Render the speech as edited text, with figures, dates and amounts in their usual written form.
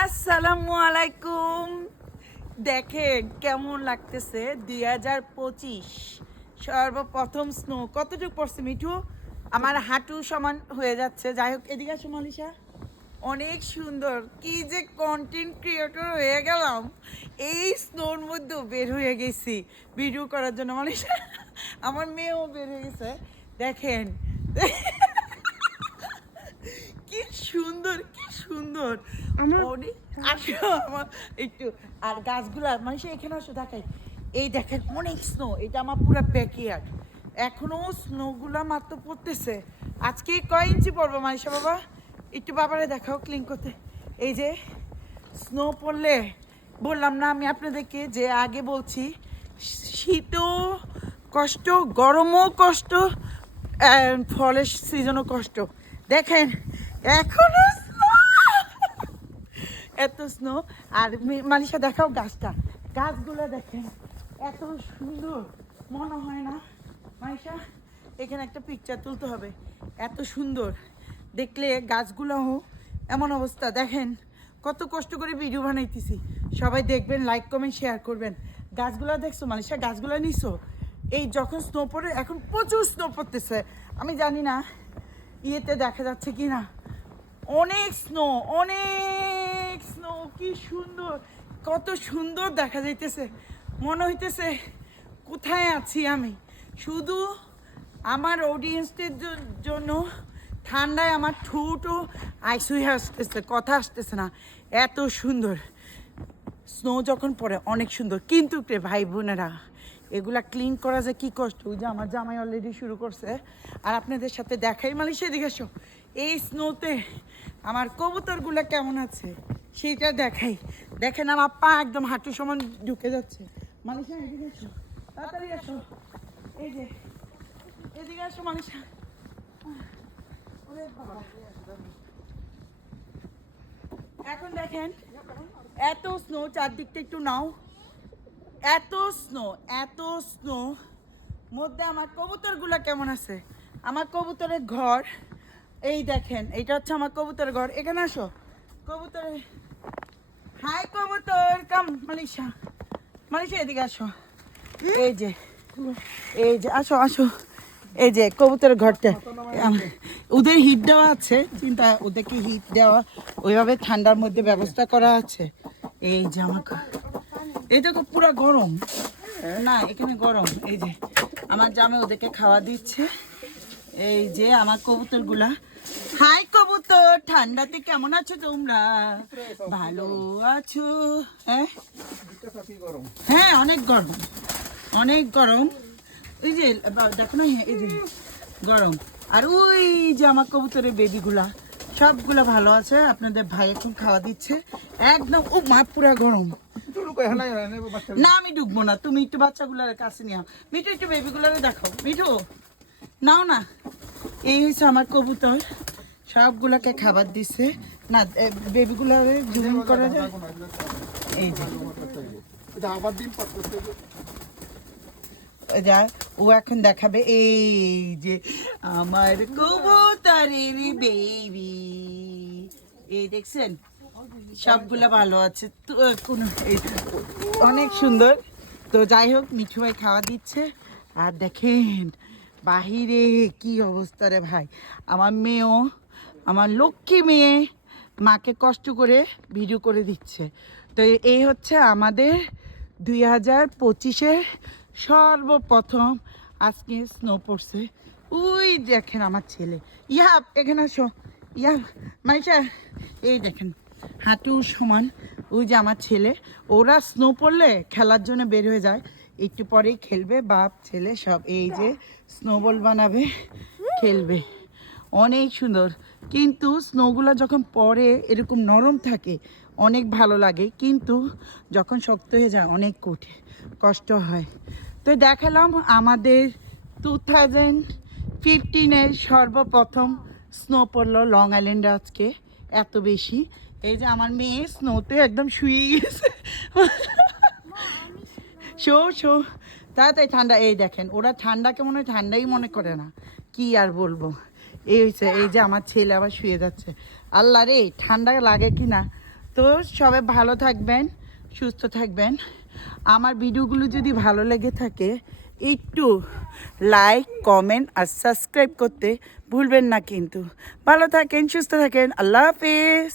আসসালামু আলাইকুম। দেখেন কেমন লাগতেছে 2025 সর্বপ্রথম স্নো। কতটুকু পড়ছে মিঠু? আমার হাঁটু সমান হয়ে যাচ্ছে। যাই হোক, এদিকে আসো মালিশা। অনেক সুন্দর, কি যে কন্টেন্ট ক্রিয়েটর হয়ে গেলাম। এই স্নোর মধ্যেও বের হয়ে গেছি ভিডিও করার জন্য। মালিশা, আমার মেয়েও বের হয়ে গেছে। দেখেন কি সুন্দর, কি সুন্দর। অনেক আসো আমার একটু। আর গাছগুলা মানুষ এখানে আসো দেখাই। এই দেখেন অনেক স্নো, এটা আমার পুরো ব্যাকইয়ার্ড। এখনো স্নোগুলা মাত্র পড়তেছে। আজকে কয় ইঞ্চি পড়বো মানিসা বাবা? একটু বাবারে দেখাও ক্লিন করতে। এই যে স্নো পড়লে, বললাম না আমি আপনাদেরকে যে আগে বলছি, শীতও কষ্ট, গরমও কষ্ট, ফলের সিজনও কষ্ট। দেখেন এখনো এত স্নো। আর মালিশা দেখাও গাছটা, গাছগুলো দেখেন এত সুন্দর। মনে হয় না মালিশা, এখানে একটা পিকচার তুলতে হবে। এত সুন্দর দেখলে গাছগুলোও এমন অবস্থা। দেখেন কত কষ্ট করে ভিডিও বানাইতেছি। সবাই দেখবেন, লাইক কমেন্ট শেয়ার করবেন। গাছগুলো দেখছো মালিশা? গাছগুলো নিছো? এই যখন স্নো পড়ে, এখন প্রচুর স্নো পড়তেছে। আমি জানি না ইয়েতে দেখা যাচ্ছে কি না। অনেক স্নো, অনেক স্নো। কি সুন্দর, কত সুন্দর দেখা যাইতেছে। মনে হইতেছে কোথায় আছি আমি। শুধু আমার অডিয়েন্সদের জন্য ঠান্ডায় আমার ঠোঁটও আইস হয়ে আসতেছে, কথা আসতেছে না। এত সুন্দর স্নো যখন পড়ে অনেক সুন্দর। কিন্তু রে ভাই বোনেরা, এগুলা ক্লিন করা যে কি কষ্ট। ওই যে আমার জামাই অলরেডি শুরু করছে। আর আপনাদের সাথে দেখাই মালিশা, এদিকে এসো। এই স্নোতে আমার কবুতরগুলো কেমন আছে সেইটা দেখাই। দেখেন আমার পা একদম হাঁটু সমান ঢুকে যাচ্ছে। মালিশা এদিকে এসো, তাড়াতাড়ি এসো। এই যে এদিকে এসো মালিশা। ওরে বাবা। এখন দেখেন এত স্নো, চারদিকটা একটু নাও। এত স্নো, এত স্নো মধ্যে আমার কবুতরগুলো কেমন আছে। আমার কবুতরের ঘর এই দেখেন, এইটা হচ্ছে আমার কবুতরের ঘর। এখানে আসো কবুতরের। হাই কবুতর, কাম মালিশা। মালিশা এদিকে আসো। এই যে, এই যে আসো আসো। এই যে কবুতরের ঘরটা। ওদের হিট দেওয়া আছে, চিন্তা ওদেরকে হিট দেওয়া ওইভাবে ঠান্ডার মধ্যে ব্যবস্থা করা আছে। এই যে আমাকে, এই দেখো পুরো গরম না, এখানে গরম। এই যে আমার জামে ওদেরকে খাওয়া দিচ্ছে। এই যে আমার কবুতর গুলা। হাই কবুতর, ঠান্ডাতে কেমন আছো তোমরা? ভালো আছো? হ্যাঁ হ্যাঁ, অনেক গরম, অনেক গরম। এই যে দেখো না, এই যে গরম। আর ওই যে আমার কবুতরের বেবিগুলা সবগুলা ভালো আছে। আপনাদের ভাই এখন খাওয়া দিচ্ছে। একদম ও মা পুরা গরম। না আমি ঢুকবো না, তুমি একটু বাচ্চাগুলার কাছে নিও। মিঠু একটু বেবিগুলারে দেখো। মিঠু নাও না। এই হচ্ছে আমার কবুতর, সবগুলাকে খাবার দিচ্ছে। না বেবিগুলারে জুম করা যায়। এই যে আবার দিন যা ও এখন দেখাবে। এই যে আমার কবুতরের বেবি, এই দেখছেন সবগুলা ভালো আছে তো। কোনো অনেক সুন্দর। তো যাই হোক, মিঠু ভাই খাওয়া দিচ্ছে। আর দেখেন বাহিরে কি অবস্থা রে ভাই। আমার মেয়েও, আমার লক্ষ্মী মেয়ে মাকে কষ্ট করে ভিডিও করে দিচ্ছে। তো এই হচ্ছে আমাদের 2025-এর সর্বপ্রথম আজকে স্নো পড়ছে। ওই দেখেন আমার ছেলে। ইয়া এখানে আসো। ইয়া মাইশা, এই দেখেন হাঁটু সমান। ওই যে আমার ছেলে, ওরা স্নো পড়লে খেলার জন্য বের হয়ে যায়। একটু পরেই খেলবে, বাপ ছেলে সব। এই যে স্নোবল বানাবে, খেলবে। অনেক সুন্দর। কিন্তু স্নোগুলো যখন পড়ে এরকম নরম থাকে, অনেক ভালো লাগে। কিন্তু যখন শক্ত হয়ে যায় অনেক কষ্ট হয়। তো দেখালাম আমাদের 2015-এর সর্বপ্রথম স্নো পড়লো লং আইল্যান্ডে আজকে এত বেশি। এই যে আমার মেয়ে স্নোতে একদম শুয়ে গেছে। শো শো তাড়াতাড়ি ঠান্ডা। এই দেখেন ওরা ঠান্ডাকে মনে হয় ঠান্ডাই মনে করে না। কি আর বলবো। এই হয়েছে, এই যে আমার ছেলে আবার শুয়ে যাচ্ছে। আল্লাহ রে, ঠান্ডা লাগে কি না তো সবাই ভালো থাকবেন, সুস্থ থাকবেন। আমার ভিডিওগুলো যদি ভালো লেগে থাকে একটু লাইক, কমেন্ট আর সাবস্ক্রাইব করতে ভুলবেন না কিন্তু। ভালো থাকেন, সুস্থ থাকেন, আল্লাহ হাফিজ।